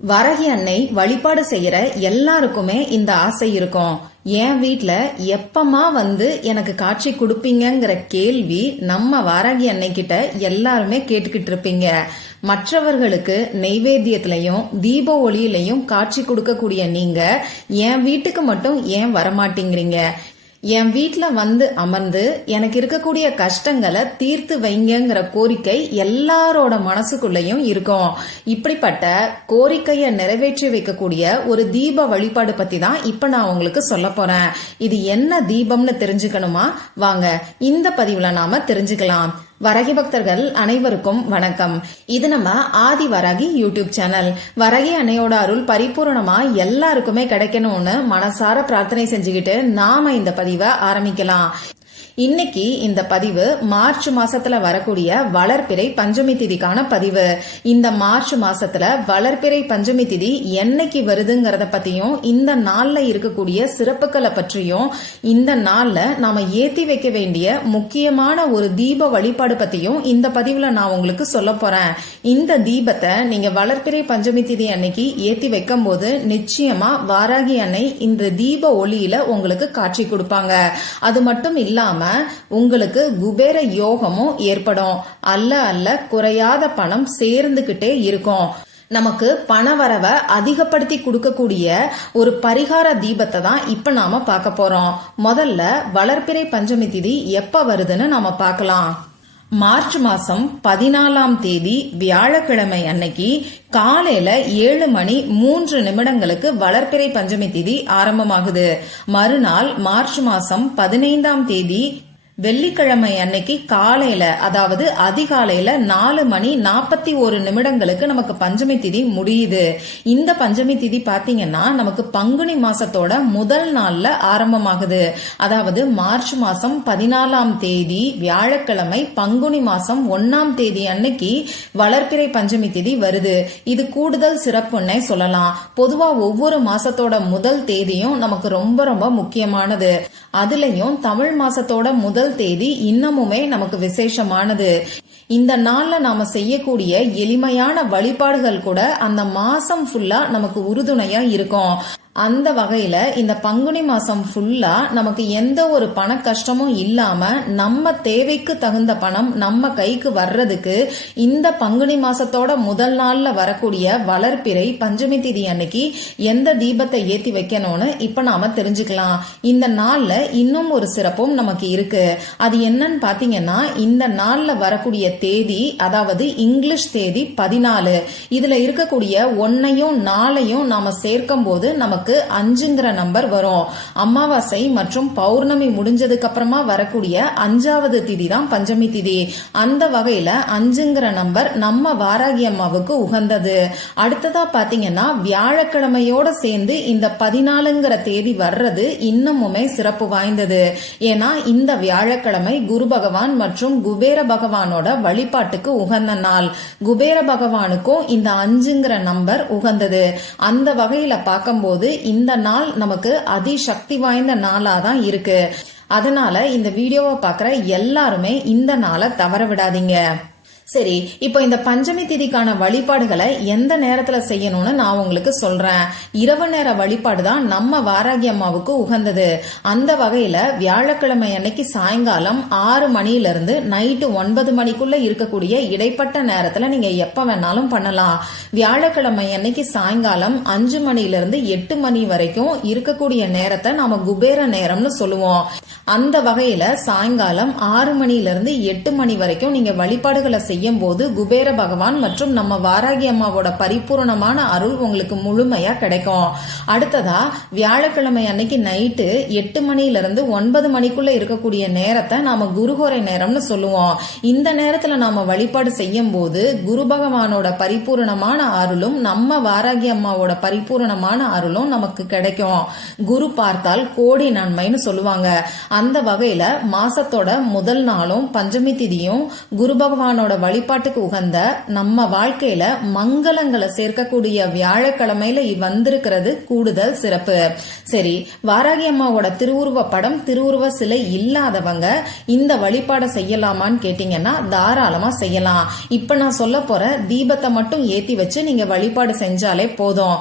வரகி அன்னை வழிபாடு செய்யற எல்லாருக்குமே இந்த ஆசை இருக்கும். என் வீட்ல எப்பமா எனக்கு காட்சி கொடுப்பீங்கிற கேள்வி நம்ம வரகி அன்னை கிட்ட எல்லாருமே கேட்டுக்கிட்டு இருப்பீங்க. மற்றவர்களுக்கு நெய்வேத்தியத்திலையும் தீப ஒளியிலையும் காட்சி கொடுக்கக்கூடிய நீங்க என் வீட்டுக்கு மட்டும் ஏன் வரமாட்டேங்கிறீங்க? என் வீட்டுல அமர்ந்து எனக்கு இருக்கக்கூடிய கஷ்டங்களை தீர்த்து வைங்கிற கோரிக்கை எல்லாரோட மனசுக்குள்ளயும் இருக்கும். இப்படிப்பட்ட கோரிக்கையை நிறைவேற்றி வைக்கக்கூடிய ஒரு தீப வழிபாடு பத்தி தான் இப்ப நான் உங்களுக்கு சொல்ல போறேன். இது என்ன தீபம்னு தெரிஞ்சுக்கணுமா? வாங்க இந்த பதிவுல நாம தெரிஞ்சுக்கலாம். வரகி பக்தர்கள் அனைவருக்கும் வணக்கம். இது நம்ம ஆதி வரகி யூடியூப் சேனல். வரகி அன்னையோட அருள் பரிபூர்ணமா எல்லாருக்குமே கிடைக்கணும்னு மனசார பிரார்த்தனை செஞ்சுக்கிட்டு நாம இந்த பதிவை ஆரம்பிக்கலாம். இன்னைக்கு இந்த பதிவு மார்ச் மாசத்துல வரக்கூடிய வளர்பிறை பஞ்சமி திதிக்கான பதிவு. இந்த மார்ச் மாசத்துல வளர்பிறை பஞ்சமி திதி என்னைக்கு வருதுங்கிறத பத்தியும் இந்த நாள்ல இருக்கக்கூடிய சிறப்புகளை பற்றியும் இந்த நாள்ல நாம ஏத்தி வைக்க வேண்டிய முக்கியமான ஒரு தீப வழிபாடு பத்தியும் இந்த பதிவுல நான் உங்களுக்கு சொல்ல போறேன். இந்த தீபத்தை நீங்க வளர்பிறை பஞ்சமி திதி அன்னைக்கு ஏத்தி வைக்கும் போது நிச்சயமா வாராகி அன்னை இந்த தீப ஒளியில உங்களுக்கு காட்சி கொடுப்பாங்க. அது மட்டும் இல்லாம உங்களுக்கு குபேர யோகமும் ஏற்படும். அல்ல குறையாத பணம் சேர்ந்துகிட்டே இருக்கும். நமக்கு பணவரவை அதிகப்படுத்தி கொடுக்கக்கூடிய ஒரு பரிகார தீபத்தை தான் இப்ப நாம பார்க்க போறோம். முதல்ல வளர்பிறை பஞ்சமி திதி எப்ப வருதுன்னு நாம பார்க்கலாம். மார்ச் மாசம் 14ஆம் தேதி வியாழக்கிழமை அன்னைக்கு காலையில 7:03 வளர்பிறை பஞ்சமி திதி ஆரம்பமாகுது. மறுநாள் மார்ச் மாசம் 15ஆம் தேதி வெள்ளிக்கிழமை அன்னைக்கு காலையில, அதாவது அதிகாலையில 4:41 நமக்கு பஞ்சமி திதி முடியுது. இந்த பஞ்சமி திதி பாத்தீங்கன்னா நமக்கு பங்குனி மாசத்தோட முதல் நாள்ல ஆரம்பமாகுது. அதாவது மார்ச் மாசம் 14ஆம் தேதி வியாழக்கிழமை பங்குனி மாசம் 1ஆம் தேதி அன்னைக்கு வளர்பிறை பஞ்சமி திதி வருது. இது கூடுதல் சிறப்புன்னே சொல்லலாம். பொதுவா ஒவ்வொரு மாசத்தோட முதல் தேதியும் நமக்கு ரொம்ப ரொம்ப முக்கியமானது. அதுலயும் தமிழ் மாசத்தோட முதல் தேதி இன்னமுமே நமக்கு விசேஷமானது. இந்த நாள்ல நாம செய்யக்கூடிய எளிமையான வழிபாடுகள் கூட அந்த மாசம் ஃபுல்லா நமக்கு உறுதுணையா இருக்கும். அந்த வகையில இந்த பங்குனி மாசம் ஃபுல்லா நமக்கு எந்த ஒரு பண கஷ்டமும் இல்லாம நம்ம தேவைக்கு தகுந்த பணம் நம்ம கைக்கு வர்றதுக்கு இந்த பங்குனி மாசத்தோட முதல் நாள்ல வரக்கூடிய வளர்பிறை பஞ்சமி திதி அன்னைக்கு எந்த தீபத்தை ஏத்தி வைக்கணும்னு இப்ப நாம தெரிஞ்சுக்கலாம். இந்த நாள்ல இன்னும் ஒரு சிறப்பும் நமக்கு இருக்கு. அது என்னன்னு பாத்தீங்கன்னா இந்த நாள்ல வரக்கூடிய தேதி, அதாவது இங்கிலீஷ் தேதி 14. இதுல இருக்கக்கூடிய 1ஐயும் 4ஐயும் நாம சேர்க்கும் போது நமக்கு 5ங்கிற நம்பர் வரும். அமாவாசை மற்றும் பௌர்ணமி முடிஞ்சதுக்கு அப்புறமா வரக்கூடிய 5வது திதி தான் பஞ்சமி திதி. அந்த வகையில 5ங்கிற நம்பர் நம்ம வாராகி அம்மாவுக்கு உகந்தது. அடுத்ததா பாத்தீங்கன்னா வியாழக்கிழமையோட சேர்ந்து இந்த 14ங்கிற தேதி வர்றது இன்னமுமே சிறப்பு வாய்ந்தது. ஏன்னா இந்த வியாழக்கிழமை குரு பகவான் மற்றும் குபேர பகவானோட வழிபாட்டுக்கு உகந்த நாள். குபேர பகவானுக்கும் இந்த 5ங்கிற நம்பர் உகந்தது. அந்த வகையில பார்க்கும்போது இந்த நாள் நமக்கு அதிசக்தி வாய்ந்த நாளாதான் இருக்கு. அதனால இந்த வீடியோவை பார்க்குற எல்லாருமே இந்த நாளை தவற விடாதீங்க. சரி, இப்போ இந்த பஞ்சமி திதிக்கான வழிபாடுகளை எந்த நேரத்துல செய்யணும்னு நான் உங்களுக்கு சொல்றேன். இரவு நேர வழிபாடு தான் நம்ம வாராகி அம்மாவுக்கு உகந்தது. அந்த வகையில வியாழக்கிழமை அன்னைக்கு சாயங்காலம் 6 மணியிலிருந்து நைட்டு 9 மணிக்குள்ள இருக்கக்கூடிய இடைப்பட்ட நேரத்துல நீங்க எப்ப வேணாலும் பண்ணலாம். வியாழக்கிழமை அன்னைக்கு சாயங்காலம் 5 மணியிலிருந்து 8 மணி வரைக்கும் இருக்கக்கூடிய நேரத்தை நாம குபேர நேரம்னு சொல்லுவோம். அந்த வகையில சாயங்காலம் 6 மணியிலிருந்து 8 மணி வரைக்கும் நீங்க வழிபாடுகளை செய்யும் போது குபேர பகவான் மற்றும் நம்ம வாராகி அம்மாவோட பரிபூர்ணமான அருள் உங்களுக்கு முழுமையா கிடைக்கும். அடுத்ததா வியாழக்கிழமை அன்னைக்கு நைட்டு 8 மணியிலிருந்து 9 மணிக்குள்ள இருக்கக்கூடிய நேரத்தை நாம குருஹோரை நேரம்னு சொல்லுவோம். இந்த நேரத்துல நாம வழிபாடு செய்யும் போது குரு பகவானோட பரிபூர்ணமான அருளும் நம்ம வாராகி அம்மாவோட பரிபூர்ணமான அருளும் நமக்கு கிடைக்கும். குரு பார்த்தால் கோடி நன்மைன்னு சொல்லுவாங்க. அந்த வகையில மாசத்தோட முதல் நாளும் பஞ்சமி திதியும் குரு பகவானோட வழிபாட்டுக்கு உகந்த நம்ம வாழ்க்கையில மங்களங்களை சேர்க்கக்கூடிய வியாழக்கிழமையில வந்திருக்கிறது கூடுதல் சிறப்பு. சரி, வாராகி அம்மாவோட திருவுருவ படம், திருவுருவ சிலை இல்லாதவங்க இந்த வழிபாடை செய்யலாமான்னு கேட்டீங்கன்னா தாராளமா செய்யலாம். இப்ப நான் சொல்ல போற தீபத்தை மட்டும் ஏத்தி வச்சு நீங்க வழிபாடு செஞ்சாலே போதும்.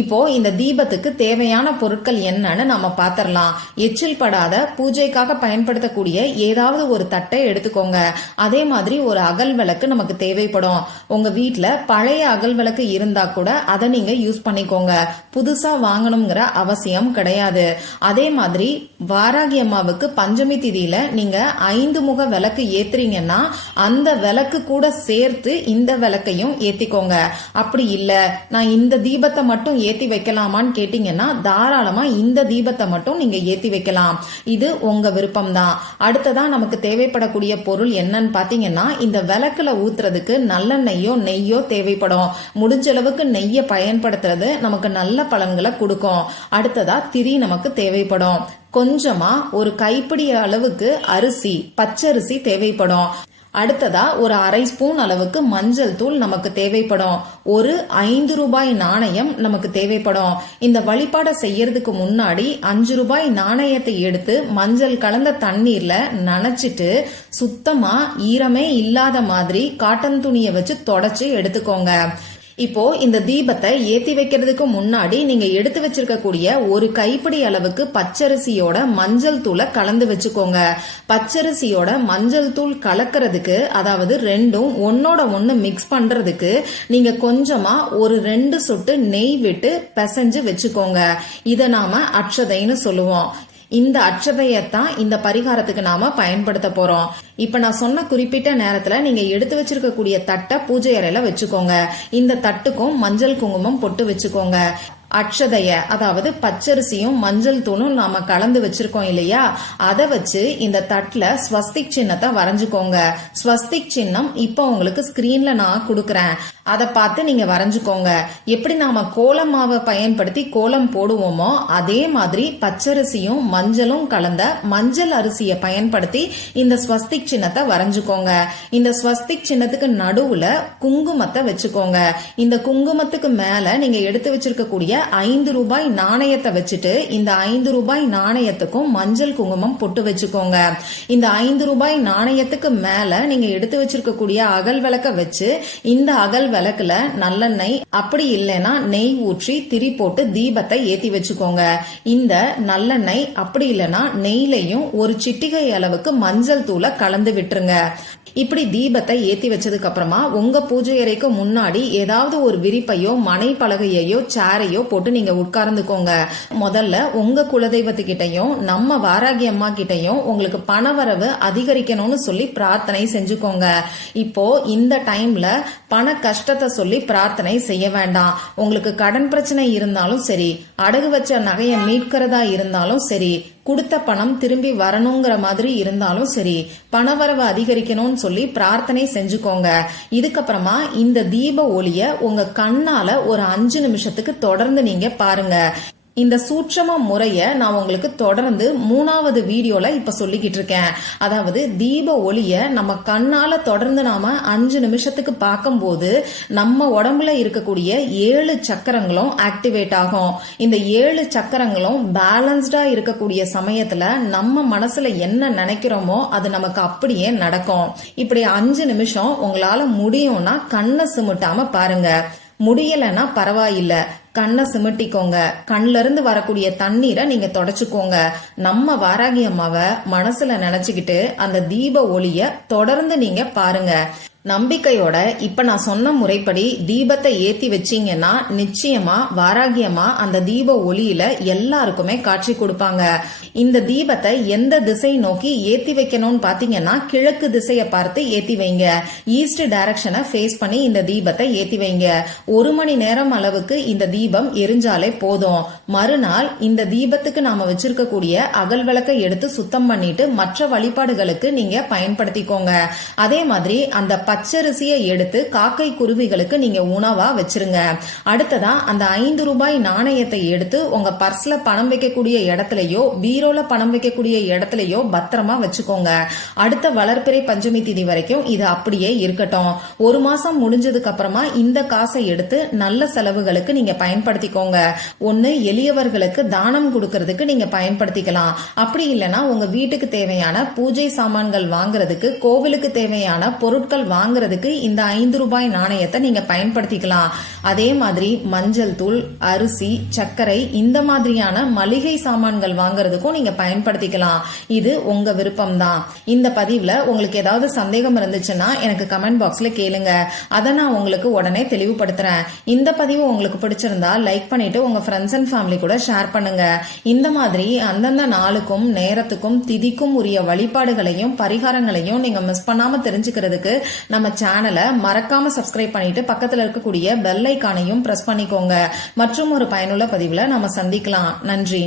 இப்போ இந்த தீபத்துக்கு தேவையான பொருட்கள் என்னன்னு நம்ம பாத்திரலாம். எச்சில் படாத பூஜைக்காக பயன்படுத்தக்கூடிய ஏதாவது ஒரு தட்டை எடுத்துக்கோங்க. அதே மாதிரி ஒரு அகல் விளக்கு நமக்கு தேவைப்படும். உங்க வீட்டுல பழைய அகல் விளக்கு இருந்தா கூட அதை நீங்க யூஸ் பண்ணிக்கோங்க. புதுசா வாங்கணுங்கிற அவசியம் கிடையாது. அதே மாதிரி வாராகி அம்மாவுக்கு பஞ்சமி திதியில நீங்க 5 முக விளக்கு ஏத்துறீங்கன்னா அந்த விளக்கு கூட சேர்த்து இந்த விளக்கையும் ஏத்திக்கோங்க. அப்படி இல்ல நான் இந்த தீபத்தை மட்டும் ஏத்தி வைக்கலாமான்னு கேட்டீங்கன்னா தாராளமா இந்த தீபத்தை மட்டும் நீங்க ஏத்தி வைக்கலாம். இது உங்க விருப்பம் தான். அடுத்ததா நமக்கு தேவைப்படக்கூடிய பொருள் என்னன்னு பாத்தீங்கன்னா, இந்த விளக்குல ஊத்துறதுக்கு நல்லெண்ணெய்யோ நெய்யோ தேவைப்படும். முடிஞ்ச அளவுக்கு நெய்யை பயன்படுத்துறது நமக்கு நல்ல பலன்களை கொடுக்கும். அடுத்ததா திரி நமக்கு தேவைப்படும். கொஞ்சமா ஒரு கைப்பிடி அளவுக்கு அரிசி, பச்சரிசி தேவைப்படும். அடுத்ததா ஒரு அரை ஸ்பூன் அளவுக்கு மஞ்சள் தூள் நமக்கு தேவைப்படும். ஒரு 5 ரூபாய் நாணயம் நமக்கு தேவைப்படும். இந்த வழிபாடை செய்யறதுக்கு முன்னாடி 5 ரூபாய் நாணயத்தை எடுத்து மஞ்சள் கலந்த தண்ணீர்ல நனைச்சிட்டு சுத்தமா ஈரமே இல்லாத மாதிரி காட்டன் துணியை வச்சு தொடச்சு எடுத்துக்கோங்க. இப்போ இந்த தீபத்தை ஏத்தி வைக்கிறதுக்கு முன்னாடி நீங்க எடுத்து வச்சிருக்கக்கூடிய ஒரு கைப்பிடி அளவுக்கு பச்சரிசியோட மஞ்சள் தூளை கலந்து வச்சுக்கோங்க. பச்சரிசியோட மஞ்சள் தூள் கலக்கிறதுக்கு, அதாவது ரெண்டும் ஒன்னோட ஒன்னு மிக்ஸ் பண்றதுக்கு நீங்க கொஞ்சமா ஒரு 2 சொட்டு நெய் விட்டு பிசைஞ்சு வச்சுக்கோங்க. இத நாம அட்சதைன்னு சொல்லுவோம். இந்த அட்சதையத்தான் இந்த பரிகாரத்துக்கு நாம பயன்படுத்த போறோம். இப்ப நான் சொன்ன குறிப்பிட்ட நேரத்துல நீங்க எடுத்து வச்சிருக்கக்கூடிய தட்டை பூஜை அறையில வச்சுக்கோங்க. இந்த தட்டுக்கும் மஞ்சள் குங்குமம் பொட்டு வச்சுக்கோங்க. அட்சதைய, அதாவது பச்சரிசியும் மஞ்சள் தூளும் நாம கலந்து வச்சிருக்கோம் இல்லையா, அதை வச்சு இந்த தட்டுல ஸ்வஸ்திக் சின்னத்தை வரைஞ்சுக்கோங்க. ஸ்வஸ்திக் சின்னம் இப்ப உங்களுக்கு ஸ்கிரீன்ல நான் கொடுக்கறேன். அதை பார்த்து நீங்க வரைஞ்சுக்கோங்க. எப்படி நாம கோலம் மாவை பயன்படுத்தி கோலம் போடுவோமோ அதே மாதிரி பச்சரிசியும் மஞ்சளும் கலந்த மஞ்சள் அரிசியை பயன்படுத்தி இந்த ஸ்வஸ்திக் சின்னத்தை வரைஞ்சுக்கோங்க. இந்த ஸ்வஸ்திக் சின்னத்துக்கு நடுவுல குங்குமத்தை வச்சுக்கோங்க. இந்த குங்குமத்துக்கு மேல நீங்க எடுத்து வச்சிருக்கக்கூடிய 5 ரூபாய் நாணயத்தை வச்சுட்டு இந்த 5 ரூபாய் நாணயத்துக்கும் மஞ்சள் குங்குமம் பொட்டு வச்சுக்கோங்க. இந்த 5 ரூபாய் நாணயத்துக்கு மேல நீங்க எடுத்து வச்சிருக்கக்கூடிய அகல் விளக்க வச்சு இந்த அகல் விளக்குல நல்லெண்ணெய், அப்படி இல்லைன்னா நெய் ஊற்றி திரி போட்டு தீபத்தை ஏத்தி வச்சுக்கோங்க. இந்த நல்லெண்ணெய் அப்படி இல்லைன்னா நெய்லையும் ஒரு சிட்டிகை அளவுக்கு மஞ்சள் தூளை கலந்து விட்டுருங்க. இப்படி தீபத்தை ஏத்தி வச்சதுக்கு அப்புறமா உங்க பூஜை அறைக்கு முன்னாடி ஏதாவது ஒரு விரிப்பையோ மனை பலகையோ சேரையோ போட்டு நீங்க உட்கார்ந்துக்கோங்க. முதல்ல உங்க குலதெய்வத்துக்கிட்டையும் நம்ம வாராகி அம்மா கிட்டையும் உங்களுக்கு பணவரவு அதிகரிக்கணும்னு சொல்லி பிரார்த்தனை செஞ்சுக்கோங்க. இப்போ இந்த டைம்ல பண கஷ்டத்தை சொல்லி பிரார்த்தனை செய்ய வேண்டாம். உங்களுக்கு கடன் பிரச்சனை இருந்தாலும் சரி, அடகு வச்ச நகையை மீட்கிறதா இருந்தாலும் சரி, கொடுத்த பணம் திரும்பி வரணுங்கிற மாதிரி இருந்தாலும் சரி, பணவரவு அதிகரிக்கணும்னு சொல்லி பிரார்த்தனை செஞ்சுக்கோங்க. இதுக்கப்புறமா இந்த தீப ஒளிய உங்க கண்ணால ஒரு 5 நிமிஷத்துக்கு தொடர்ந்து நீங்க பாருங்க. இந்த சூட்சம முறைய நான் உங்களுக்கு தொடர்ந்து 3வது வீடியோல இப்ப சொல்லிக்கிட்டு இருக்கேன். அதாவது தீப ஒளிய நம்ம கண்ணால தொடர்ந்து நாம 5 நிமிஷத்துக்கு பார்க்கும்போது நம்ம உடம்புல இருக்கக்கூடிய 7 சக்கரங்களும் ஆக்டிவேட் ஆகும். இந்த 7 சக்கரங்களும் பேலன்ஸ்டா இருக்கக்கூடிய சமயத்துல நம்ம மனசுல என்ன நினைக்கிறோமோ அது நமக்கு அப்படியே நடக்கும். இப்படி 5 நிமிஷம் உங்களால முடியும்னா கண்ணை சிமிட்டாம பாருங்க. முடியலன்னா பரவாயில்ல, கண்ணை சிமிட்டிக்கோங்க. கண்ல இருந்து வரக்கூடிய தண்ணீரை நீங்க தொடச்சுக்கோங்க. நம்ம வாராகி அம்மாவை மனசுல நினைச்சுக்கிட்டு அந்த தீப ஒளிய தொடர்ந்து நீங்க பாருங்க. நம்பிக்கையோட இப்ப நான் சொன்ன முறைப்படி தீபத்தை ஏத்தி வச்சீங்கன்னா நிச்சயமா வாராகி அம்மா அந்த தீப ஒளியில எல்லாருக்குமே காட்சி கொடுப்பாங்க. இந்த தீபத்தை எந்த திசை நோக்கி ஏத்தி வைக்கணும்னு பாத்தீங்கன்னா கிழக்கு திசையை பார்த்து ஏத்தி வைங்க. ஈஸ்ட் டைரக்ஷனை ஃபேஸ் பண்ணி இந்த தீபத்தை ஏத்தி வைங்க. 1 மணி நேரம் அளவுக்கு இந்த தீப தீபம் எரிஞ்சாலே போதும். மறுநாள் இந்த தீபத்துக்கு நாம வச்சிருக்கக்கூடிய அகல் விளக்கை எடுத்து சுத்தம் பண்ணிட்டு மற்ற வழிபாடுகளுக்கு நீங்க பயன்படுத்திக்கோங்க. அதே மாதிரி அந்த பச்சரிசியை எடுத்து காக்கை குருவிகளுக்கு நீங்க உணவா வச்சிருங்க. அடுத்ததா அந்த 5 ரூபாய் நாணயத்தை எடுத்து உங்க பர்ஸ்ல பணம் வைக்கக்கூடிய இடத்துலயோ பீரோல பணம் வைக்கக்கூடிய இடத்துலயோ பத்திரமா வச்சுக்கோங்க. அடுத்த வளர்பிறை பஞ்சமி திதி வரைக்கும் இது அப்படியே இருக்கட்டும். ஒரு மாசம் முடிஞ்சதுக்கு அப்புறமா இந்த காசை எடுத்து நல்ல செலவுகளுக்கு நீங்க பயன்படுத்திக்கோங்க. ஒன்னு எளியவர்களுக்கு தானம் கொடுக்கறதுக்கு நீங்க பயன்படுத்திக்கலாம். அப்படி இல்லைன்னா உங்க வீட்டுக்கு தேவையான பூஜை சாமான்கள் வாங்குறதுக்கு, கோவிலுக்கு தேவையான பொருட்கள் வாங்குறதுக்கு இந்த 5 ரூபாய் நாணயத்தை நீங்க பயன்படுத்திக்கலாம். அதே மாதிரி மஞ்சள் தூள், அரிசி, சர்க்கரை இந்த மாதிரியான மளிகை சாமான்கள் வாங்குறதுக்கும் நீங்க பயன்படுத்திக்கலாம். இது உங்க விருப்பம் தான். இந்த பதிவுல உங்களுக்கு ஏதாவது சந்தேகம் இருந்துச்சுன்னா எனக்கு கமெண்ட் பாக்ஸ்ல கேளுங்க. அதை நான் உங்களுக்கு உடனே தெளிவுபடுத்துறேன். இந்த பதிவு உங்களுக்கு பிடிச்சிருந்தா லைக் பண்ணிட்டு உங்க ஃப்ரெண்ட்ஸ் அண்ட் ஃபேமிலி கூட ஷேர் பண்ணுங்க. இந்த மாதிரி அந்தந்த நாளுக்கும் நேரத்துக்கும் திதிக்கும் உரிய வழிபாடுகளையும் பரிகாரங்களையும் நீங்க மிஸ் பண்ணாம தெரிஞ்சுக்கிறதுக்கு நம்ம சேனலை மறக்காம சப்ஸ்கிரைப் பண்ணிட்டு பக்கத்துல இருக்கக்கூடிய பெல் ஐகானையும் பிரஸ் பண்ணிக்கோங்க. மற்றும் ஒரு பயனுள்ள பதிவுல நம்ம சந்திக்கலாம். நன்றி.